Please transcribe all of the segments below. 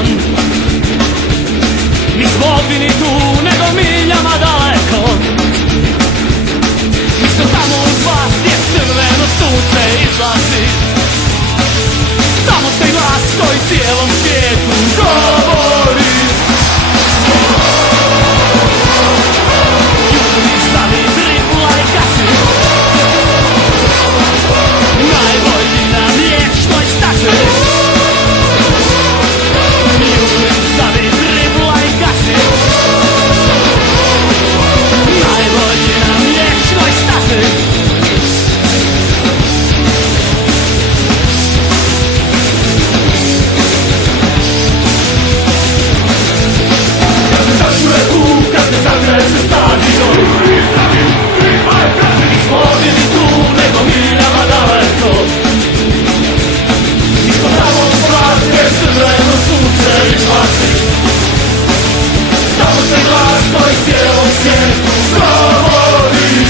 sam. Nismo ovdje ni tu, nego miljama daleko. Mi smo tamo uz vas gdje crveno sunce izlazi. Tamo ste glas koji cijelom svijetu govori. Juri, sami, driblaj, gasi. Najbolji na mliječnoj stazi. Juri, sami, driblaj, gasi. Najbolji na mliječnoj stazi. Kad se zatrese stadion, nismo ovdje ni tu, nego miljama daleko. Nismo tamo glas gdje crveno sunce izlazi. Tamo se glas koji cijelom svijetu govori.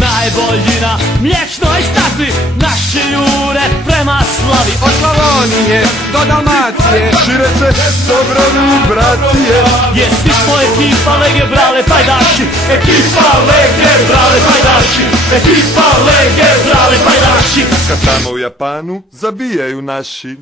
Najbolji na mliječnoj stazi, naši jure prema slavi. Od Slavonije do Dalmacije šire se dobrovi bratije. Jesni smo ekipa Lege Brale Pajdaši, ekipa Lege Brale Pajdaši, ekipa Lege Brale Pajdaši. Kad tamo u Japanu zabijaju naši.